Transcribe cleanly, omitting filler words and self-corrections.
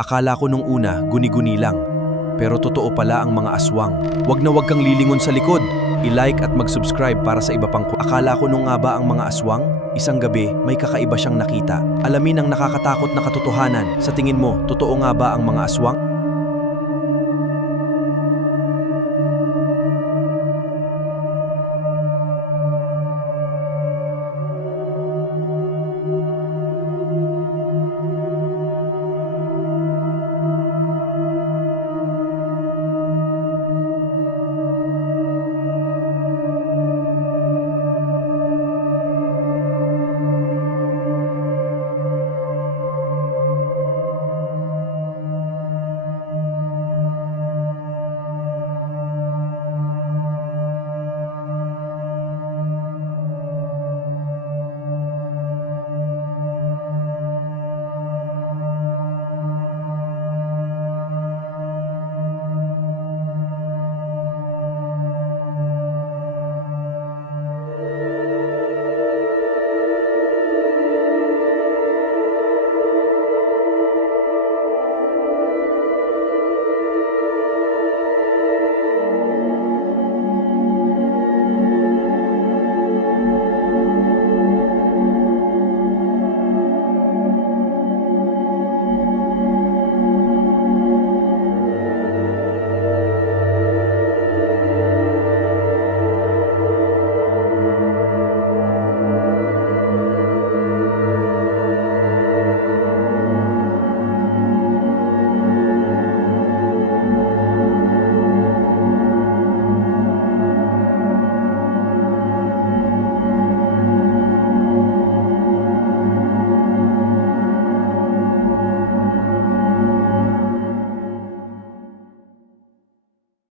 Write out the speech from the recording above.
Akala ko nung una, guni-guni lang. Pero totoo pala ang mga aswang. Wag na wag kang lilingon sa likod. I-like at mag-subscribe para sa iba pang Akala ko nung nga ba ang mga aswang? Isang gabi, may kakaiba siyang nakita. Alamin ang nakakatakot na katotohanan. Sa tingin mo, totoo nga ba ang mga aswang?